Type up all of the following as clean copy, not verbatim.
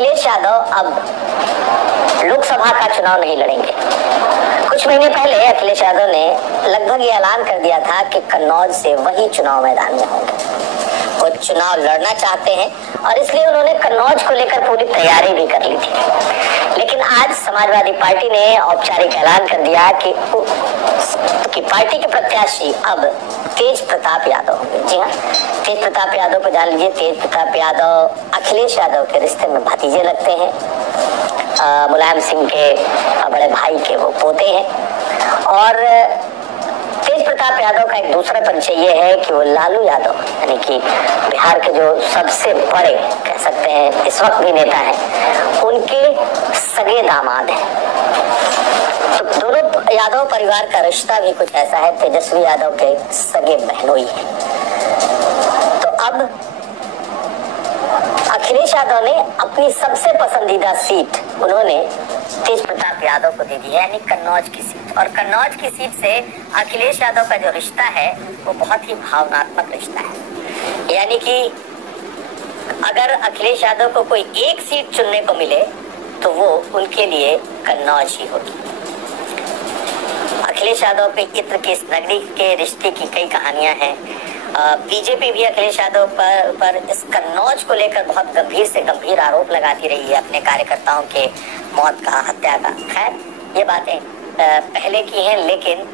अखिलेश यादव अब लोकसभा का चुनाव नहीं लड़ेंगे। कुछ महीने पहले अखिलेश यादव ने लगभग ये ऐलान कर दिया था कि कन्नौज से वही चुनाव मैदान में होंगे। वो चुनाव लड़ना चाहते हैं और इसलिए उन्होंने कन्नौज को लेकर पूरी तैयारी भी कर ली थी। लेकिन आज समाजवादी पार्टी ने औपचारिक ऐलान कर दिया कि पार्टी के प्रत्याशी अब तेज प्रताप यादव होंगे। जी हाँ, तेज प्रताप यादव को जान लीजिए। तेज प्रताप यादव अखिलेश यादव के रिश्ते में भतीजे लगते हैं। मुलायम सिंह के बड़े भाई के वो पोते हैं। और तेज प्रताप यादव का एक दूसरा परिचय ये है कि वो लालू यादव यानी कि बिहार के जो सबसे बड़े कह सकते हैं इस वक्त भी नेता हैं, उनके सगे दामाद हैं। तो दोनों यादव परिवार का रिश्ता भी कुछ ऐसा है, तेजस्वी यादव के सगे बहनोई है। तो अब अखिलेश यादव ने अपनी सबसे पसंदीदा सीट उन्होंने तेज प्रताप यादव को दे दी है, यानी कन्नौज की सीट। और कन्नौज की सीट से अखिलेश यादव का जो रिश्ता है वो बहुत ही भावनात्मक रिश्ता है। यानी कि अगर अखिलेश यादव को कोई एक सीट चुनने को मिले तो वो उनके लिए कन्नौज ही होगी। अखिलेश यादव के इत्र के इस नगरी के रिश्ते की कई कहानियां हैं। बीजेपी भी अखिलेश यादव पर इस कन्नौज को लेकर बहुत गंभीर से गंभीर आरोप लगाती रही है अपने कार्यकर्ताओं के मौत का, हत्या का। खैर ये बातें पहले की हैं, लेकिन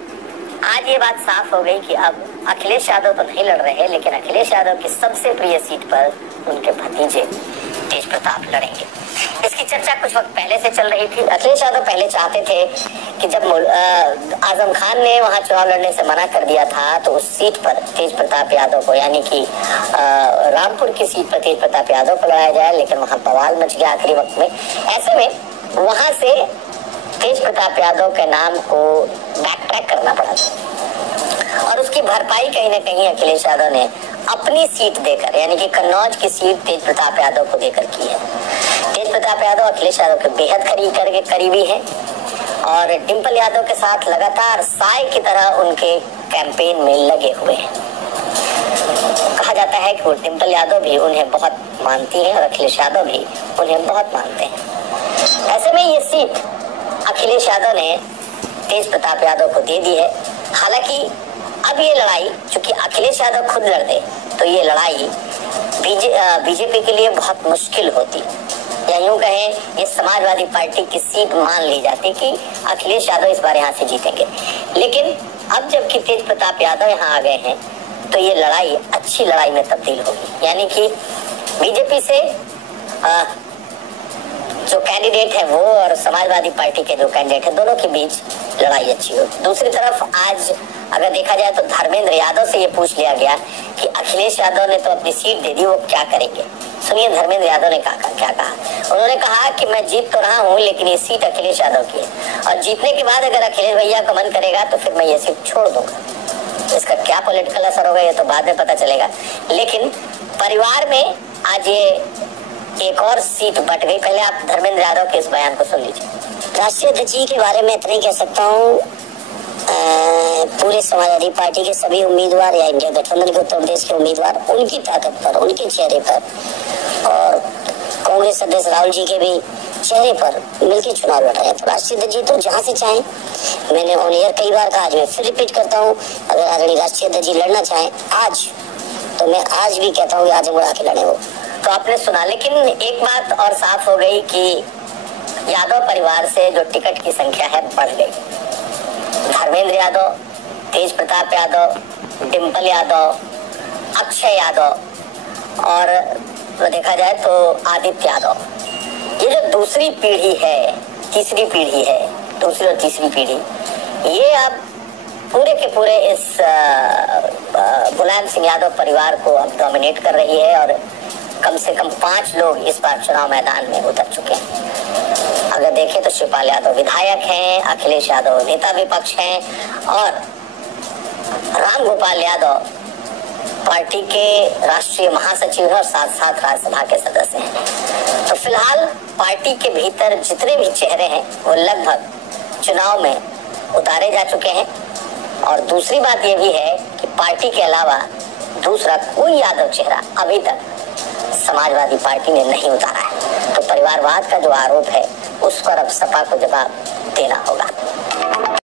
आज ये बात साफ हो गई कि अब अखिलेश यादव तो नहीं लड़ रहे, लेकिन अखिलेश यादव की सबसे प्रिय सीट पर उनके भतीजे तेज प्रताप लड़ेंगे। इसकी चर्चा कुछ वक्त पहले से चल रही थी। अखिलेश यादव पहले चाहते थे कि जब आजम खान ने वहां चुनाव लड़ने से मना कर दिया था तो उस सीट पर तेज प्रताप यादव को यानी कि रामपुर की सीट पर तेज प्रताप यादव को लड़ाया जाए, लेकिन वहां बवाल मच गया आखिरी वक्त में। ऐसे में वहां से तेज प्रताप यादव के नाम को बैक ट्रैक करना पड़ा और उसकी भरपाई कहीं ना कहीं अखिलेश यादव ने अपनी सीट देकर यानी कि कन्नौज की सीट तेज प्रताप यादव को देकर की है। तेज प्रताप यादव अखिलेश यादव के बेहद करीबी हैं और डिंपल यादव के साथ लगातार साय की तरह उनके कैंपेन में लगे हुए हैं। कहा जाता है कि डिंपल यादव भी उन्हें बहुत मानती हैं और अखिलेश यादव भी उन्हें बहुत मानते हैं। ऐसे में ये सीट अखिलेश यादव ने तेज प्रताप यादव को दे दी है। हालांकि अब ये लड़ाई चूंकि अखिलेश यादव खुद लड़ दे तो ये लड़ाई बीजेपी के लिए बहुत मुश्किल होती, या यूं कहें ये समाजवादी पार्टी की सीट मान ली जाती कि अखिलेश यादव इस बार यहाँ से जीतेंगे। लेकिन अब जबकि तेज प्रताप यादव यहाँ आ गए हैं तो ये लड़ाई अच्छी लड़ाई में तब्दील होगी, यानी कि बीजेपी से जो कैंडिडेट है वो और समाजवादी पार्टी के जो कैंडिडेट है दोनों के बीच लड़ाई अच्छी होगी। दूसरी तरफ आज अगर देखा जाए तो धर्मेंद्र यादव से ये पूछ लिया गया कि अखिलेश यादव ने तो अपनी सीट दे दी, वो क्या करेंगे। सुनिए धर्मेंद्र यादव ने क्या कहा। उन्होंने कहा कि मैं जीत तो रहा हूँ लेकिन ये सीट अखिलेश यादव की है और जीतने के बाद अगर अखिलेश भैया का मन करेगा तो फिर मैं ये सीट छोड़ दूंगा। इसका क्या पॉलिटिकल असर होगा ये तो बाद में पता चलेगा, लेकिन परिवार में आज ये एक और सीट बट गई। पहले आप धर्मेंद्र यादव के इस बयान को सुन लीजिए। राष्ट्रीय अध्यक्ष जी के बारे में इतना ही कह सकता हूँ, पूरे समाजवादी पार्टी के सभी उम्मीदवार या इंडिया गठबंधन के उत्तर प्रदेश के उम्मीदवार उनकी ताकत पर, उनके चेहरे पर और कांग्रेस अध्यक्ष राहुल जी के भी चेहरे पर मिलकर चुनाव लड़ रहे हैं। तो राष्ट्रीय अध्यक्ष जी तो जहाँ से चाहें, मैंने ऑन एयर कई बार कहा, आज मैं फिर रिपीट करता हूँ, अगर आदरणीय राष्ट्रीय अध्यक्ष जी लड़ना चाहें आज तो मैं आज भी कहता हूँ आज उड़ा के लड़े वो। तो आपने सुना, लेकिन एक बात और साफ हो गई कि यादव परिवार से जो टिकट की संख्या है बढ़ गई। धर्मेंद्र यादव, तेज प्रताप यादव, डिंपल यादव, अक्षय यादव और तो देखा जाए तो आदित्य यादव, ये जो दूसरी पीढ़ी है, तीसरी पीढ़ी है, दूसरी और तीसरी पीढ़ी, ये अब पूरे के पूरे इस मुलायम सिंह यादव परिवार को अब डोमिनेट कर रही है और कम से कम 5 लोग इस बार चुनाव मैदान में उतर चुके हैं। अगर देखें तो शिवपाल यादव विधायक हैं, अखिलेश यादव नेता विपक्ष हैं और राम गोपाल यादव पार्टी के राष्ट्रीय महासचिव हैं और साथ साथ राज्यसभा के सदस्य हैं। तो फिलहाल पार्टी के भीतर जितने भी चेहरे हैं वो लगभग चुनाव में उतारे जा चुके हैं। और दूसरी बात ये भी है कि पार्टी के अलावा दूसरा कोई यादव चेहरा अभी तक समाजवादी पार्टी ने नहीं उतारा है। तो परिवार परिवारवाद का जो आरोप है उस पर अब सपा को जवाब देना होगा।